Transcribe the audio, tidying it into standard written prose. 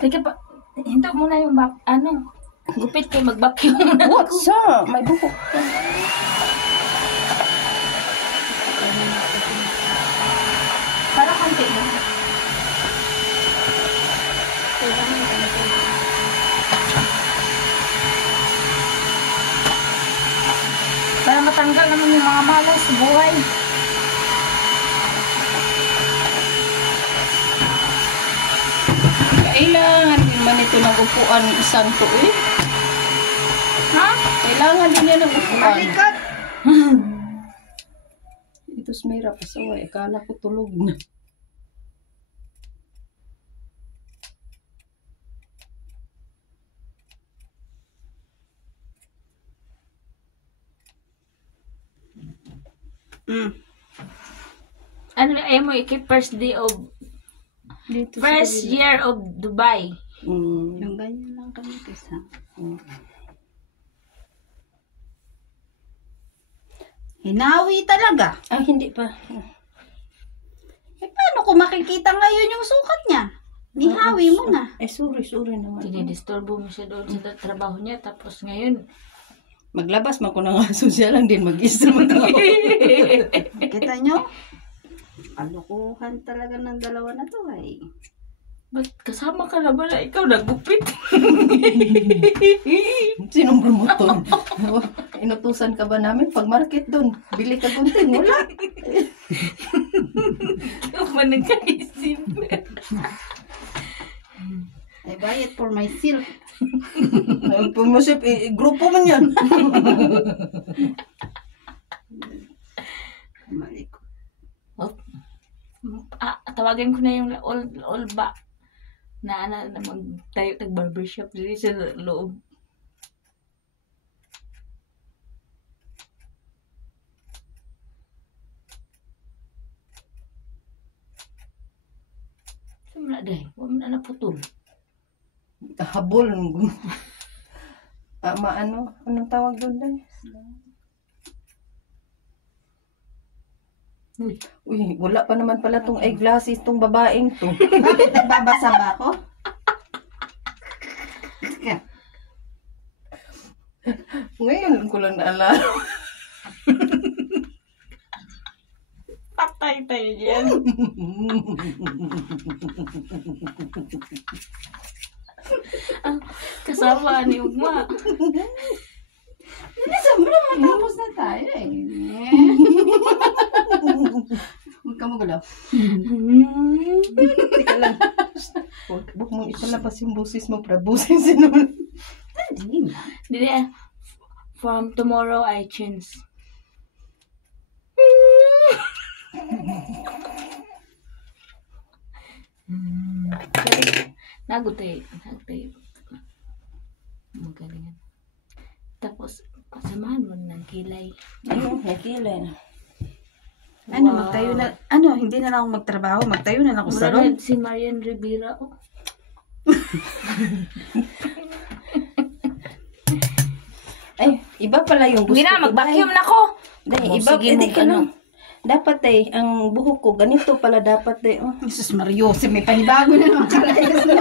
Teka pa, hinto muna yung gupit kayo mag-vacuum muna. What's up? May buhok. Para konti na. Para matanggal naman yung mga malas sa buhay. Kailangan din man ito ng upuan isang to eh. Ha? Kailangan din yan ng upuan. Malikot! Ito smira pa sa way. Akala ko tulog na. Ano ayaw mo ikip first day of Dito first year of Dubai. Yung ganyan lang kami kasi. Hinawi talaga. Ah, hindi pa. Eh, paano kung makikita ngayon yung sukat niya? Nihawi mo na. Eh, sorry naman. Dinidisturbo mo siya doon sa trabaho niya. Tapos ngayon, Maglabas man ko ng aso siya lang din mag-isa mag-ako. Kita nyo? Kalokohan talaga ng dalawa na to ay. ba't kasama ka na ba na ikaw nagupit? Sinong promotor? Inutusan ka ba namin? Pag market doon, bili ka gunting. Wala. Ikaw man nagkaisip. I buy it for myself. Pumusip, grupo man yan. Mali ko. Oh. Tawagin ko na yung all ba na magtayo tag-barbershop dito sa loob. Saan mo na dahi? Huwag mo na naputol. Habol. Anong tawag doon dahil? Uy, wala pa naman pala tong eyeglasses tong babaeng to. Bakit nagbabasa ba ako? Ngayon ko lang naalala. Patay tayo dyan. Kasama ni Ugma. Nasa mo naman tapos na tayo eh. Huwag ka magalaw. Teka lang. Huwag mong ipalabas yung busis mo para busin sinun. Hindi na. Dili, from tomorrow I change. Nagutay. Magalingan. Tapos, kasamahan mo ng kilay. Ano? Nakilay na. Ano, magtayo na. Ano, hindi na lang ako magtrabaho. Magtayo na lang ako sa Mura salon. na si Marian Rivera. Oh. Ay, iba pala yung gusto Hindi na, ko. mag-vacuum na ko. Dahil, Oh, iba, sige, hindi ka ano. na. Dapat ang buhok ko, ganito pala dapat Oh. Jesus Mario, may panibago na naman kalayas na.